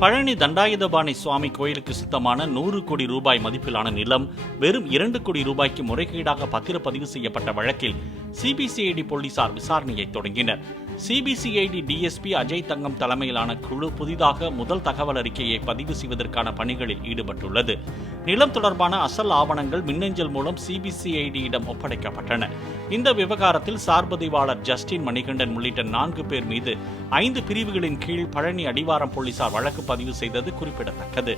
பழனி தண்டாயுதபாணி சுவாமி கோயிலுக்கு சொந்தமான 100 கோடி ரூபாய் மதிப்பிலான நிலம் வெறும் 2 கோடி ரூபாய்க்கு முறைகேடாக பத்திரப்பதிவு செய்யப்பட்ட வழக்கில் சிபிசிஐடி போலீசார் விசாரணையை தொடங்கினர். சிபிசிஐடி டிஎஸ்பி அஜய் தங்கம் தலைமையிலான குழு புதிதாக முதல் தகவல் அறிக்கையை பதிவு செய்வதற்கான பணிகளில் ஈடுபட்டுள்ளது. நிலம் தொடர்பான அசல் ஆவணங்கள் மின்னஞ்சல் மூலம் சிபிசிஐடியிடம் ஒப்படைக்கப்பட்டன. இந்த விவகாரத்தில் சார்பதிவாளர் ஜஸ்டின் மணிகண்டன் உள்ளிட்ட 4 பேர் மீது 5 பிரிவுகளின் கீழ் பழனி அடிவாரம் போலீசார் வழக்கு பதிவு செய்தது குறிப்பிடத்தக்கது.